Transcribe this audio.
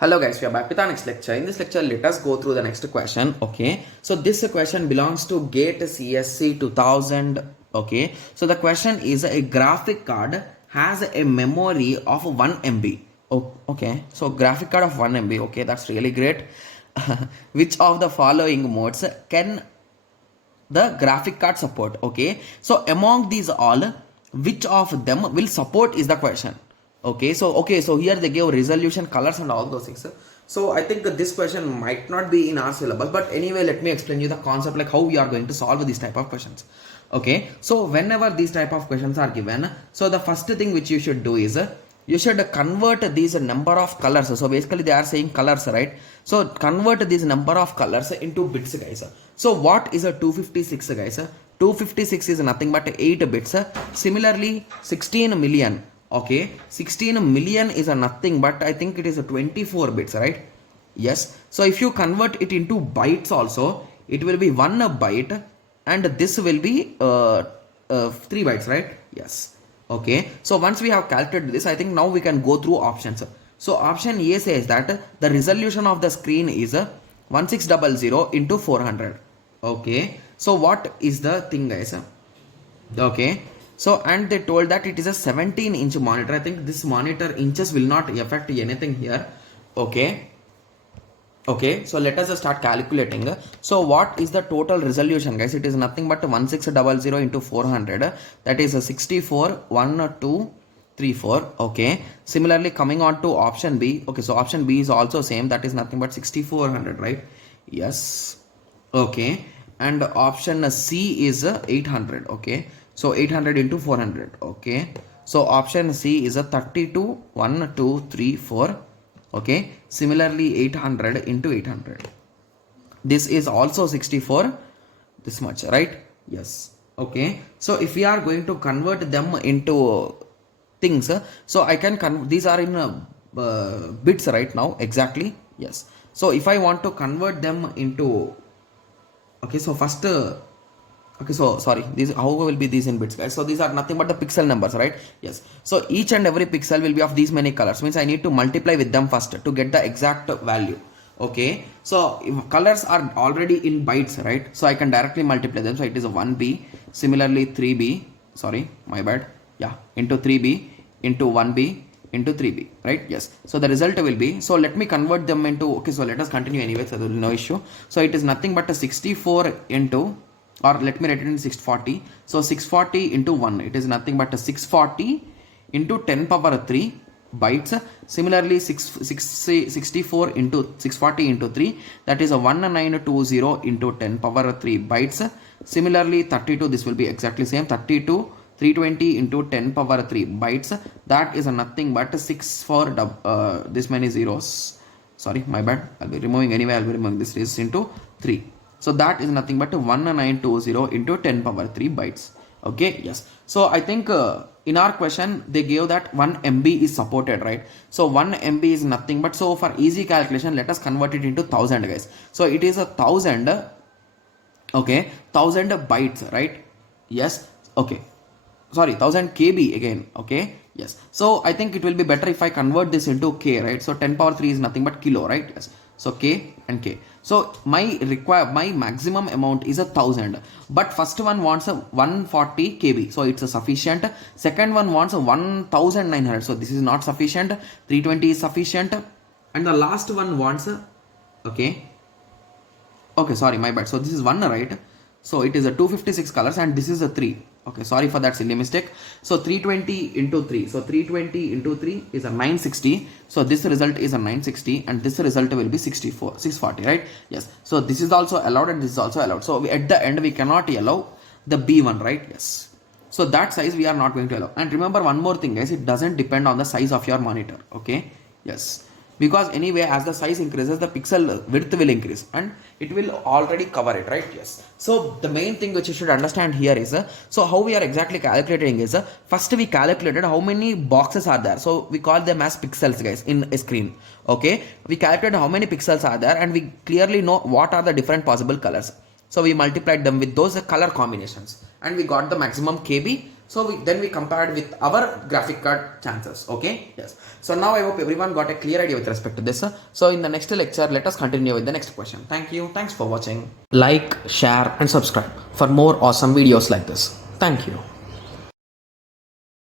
Hello guys, we are back with our next lecture. In this lecture, let us go through the next question. Okay, so this question belongs to GATE CSC 2000. Okay, so the question is a graphic card has a memory of 1 MB. Oh, okay, so graphic card of 1 MB. Okay, that's really great. Which of the following modes can the graphic card support? Okay, so among these all, which of them will support is the question. Okay, so here they gave resolution, colors and all those things. So I think this question might not be in our syllabus, but anyway, let me explain you the concept, like how we are going to solve these type of questions. Okay, so whenever these type of questions are given, so the first thing which you should do is you should convert these number of colors. So basically they are saying colors, right? So convert these number of colors into bits, guys. So what is a 256, guys? 256 is nothing but 8 bits. Similarly 16 million. Okay, 16 million is a nothing but I think it is a 24 bits, right? Yes, so if you convert it into bytes also, it will be 1 byte and this will be 3 bytes, right? Yes. Okay, so once we have calculated this, I think now we can go through options. So option A says that the resolution of the screen is 1600 into 400. Okay, so what is the thing, guys? Okay, so and they told that it is a 17-inch monitor. I think this monitor inches will not affect anything here. Okay, so let us start calculating. So what is the total resolution, guys? It is nothing but 1600 into 400, that is a 641234. Okay, similarly coming on to option B. Okay, so option B is also same, that is nothing but 6400, right? Yes. Okay, and option C is 800. Okay, so 800 into 400. Okay, so option C is a 321234. Okay, similarly 800 into 800, this is also 64, this much, right? Yes. Okay, so if we are going to convert them into things, so I can these are in bits right now, exactly. Yes, so if I want to convert them into, okay, so first okay, so sorry, these how will be these in bits, guys? So these are nothing but the pixel numbers, right? Yes, so each and every pixel will be of these many colors, means I need to multiply with them first to get the exact value. Okay, so if colors are already in bytes, right? So I can directly multiply them. So it is a 1b, similarly 3b, sorry, my bad, yeah, into 3b into 1b into 3b, right? Yes, so the result will be, so let me convert them into, okay, so let us continue anyway, so there will be no issue. So it is nothing but a 64 into, or let me write it in 640. So 640 into 1, it is nothing but a 640 into 10 power 3 bytes. Similarly 64 into 640 into 3, that is a 1920 into 10 power 3 bytes. Similarly 32, this will be exactly same, 32 320 into 10 power 3 bytes, that is a nothing but 6 for this many zeros, sorry, my bad, I'll be removing anyway, I'll be removing this is into 3. So that is nothing but 1920 into 10 power 3 bytes. Okay, yes. So I think in our question they gave that 1 MB is supported, right? So 1 MB is nothing but, so for easy calculation, let us convert it into 1000, guys. So it is a 1000, okay, 1000 bytes, right? Yes. Okay, sorry, 1000 KB again. Okay, yes. So I think it will be better if I convert this into K, right? So 10 power 3 is nothing but kilo, right? Yes. So K and K. So my maximum amount is 1000, but first one wants a 140 KB, so it's a sufficient. Second one wants a 1900, so this is not sufficient. 320 is sufficient, and the last one wants a, okay, sorry, my bad. So this is 1, right? So it is a 256 colors and this is a 3. Okay, sorry for that silly mistake. So 320 into 3. So 320 into 3 is a 960. So this result is a 960 and this result will be 640, right? Yes. So this is also allowed and this is also allowed. So at the end we cannot allow the B1, right? Yes. So that size we are not going to allow. And remember one more thing, guys, it doesn't depend on the size of your monitor. Okay. Yes. Because anyway, as the size increases, the pixel width will increase and it will already cover it, right? Yes. So the main thing which you should understand here is, so how we are exactly calculating is, first we calculated how many boxes are there. So we call them as pixels, guys, in a screen. Okay. We calculated how many pixels are there and we clearly know what are the different possible colors. So we multiplied them with those color combinations and we got the maximum KB So then we compared with our graphic card chances. Okay, yes. So now I hope everyone got a clear idea with respect to this. So in the next lecture, let us continue with the next question. Thank you. Thanks for watching. Like, share and subscribe for more awesome videos like this. Thank you.